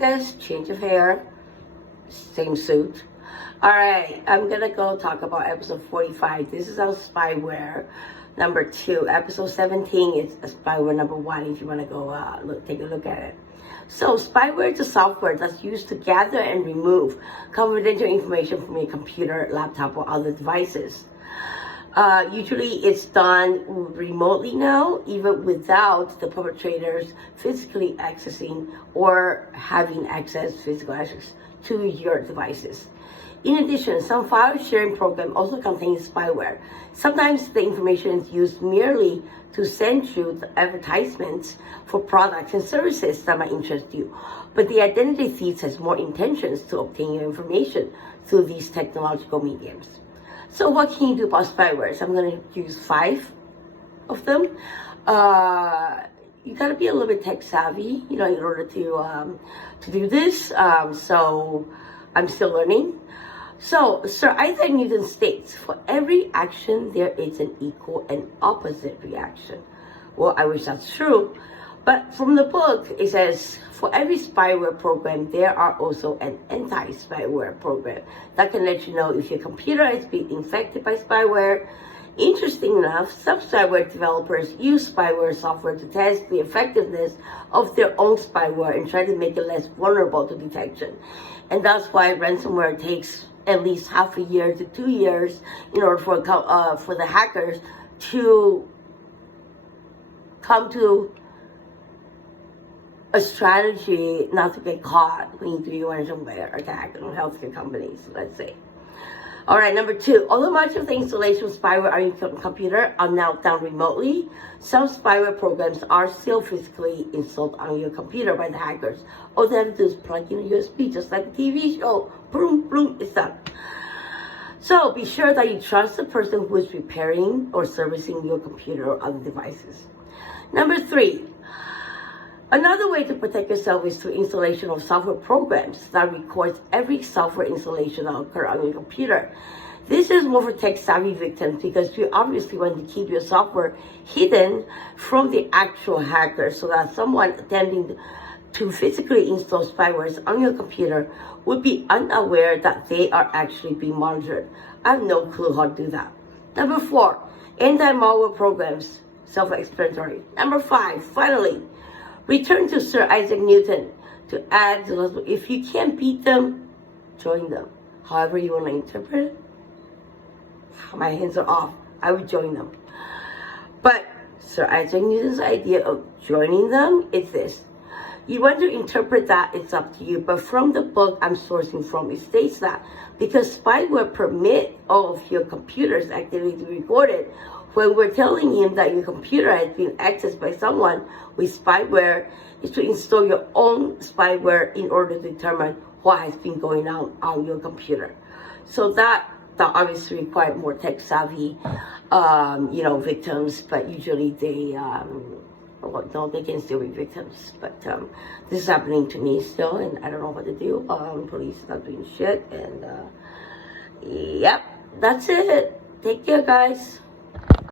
Guys, change of hair, same suit. Alright, I'm gonna go talk about episode 45. This is our spyware number 2. Episode 17 is spyware number 1 if you want to go take a look at it. So spyware is a software that's used to gather and remove confidential information from your computer, laptop, or other devices. Usually it's done remotely now, even without the perpetrators physically accessing or having physical access to your devices. In addition, some file sharing program also contains spyware. Sometimes the information is used merely to send you the advertisements for products and services that might interest you. But the identity thief has more intentions to obtain your information through these technological mediums. So what can you do about spyware? So I'm going to use 5 of them. You got to be a little bit tech savvy, in order to do this. So I'm still learning. So Sir Isaac Newton states, for every action there is an equal and opposite reaction. Well, I wish that's true. But from the book, it says, for every spyware program, there are also an anti-spyware program that can let you know if your computer is being infected by spyware. Interesting enough, some spyware developers use spyware software to test the effectiveness of their own spyware and try to make it less vulnerable to detection. And that's why ransomware takes at least half a year to 2 years in order for the hackers to come to a strategy not to get caught when you do your ransomware attack on healthcare companies, let's say. All right, number 2. Although much of the installation of spyware on your computer are now done remotely, some spyware programs are still physically installed on your computer by the hackers. All they have to do is plug in a USB, just like a TV show. Boom, boom, it's done. So be sure that you trust the person who is repairing or servicing your computer or other devices. Number 3. Another way to protect yourself is through installation of software programs that records every software installation that occurs on your computer. This is more for tech-savvy victims because you obviously want to keep your software hidden from the actual hacker so that someone attempting to physically install spyware on your computer would be unaware that they are actually being monitored. I have no clue how to do that. Number 4, anti-malware programs, self-explanatory. Number 5, finally, return to Sir Isaac Newton to add, if you can't beat them, join them. However you want to interpret it, my hands are off. I would join them. But Sir Isaac Newton's idea of joining them is this. You want to interpret that, it's up to you. But from the book I'm sourcing from, it states that because spyware permit all of your computer's activity to be recorded, when we're telling him that your computer has been accessed by someone with spyware, is to install your own spyware in order to determine what has been going on your computer. So that obviously requires more tech savvy, victims, but usually they, they can still be victims. But this is happening to me still, and I don't know what to do. Police is not doing shit, and yep, that's it. Take care, guys.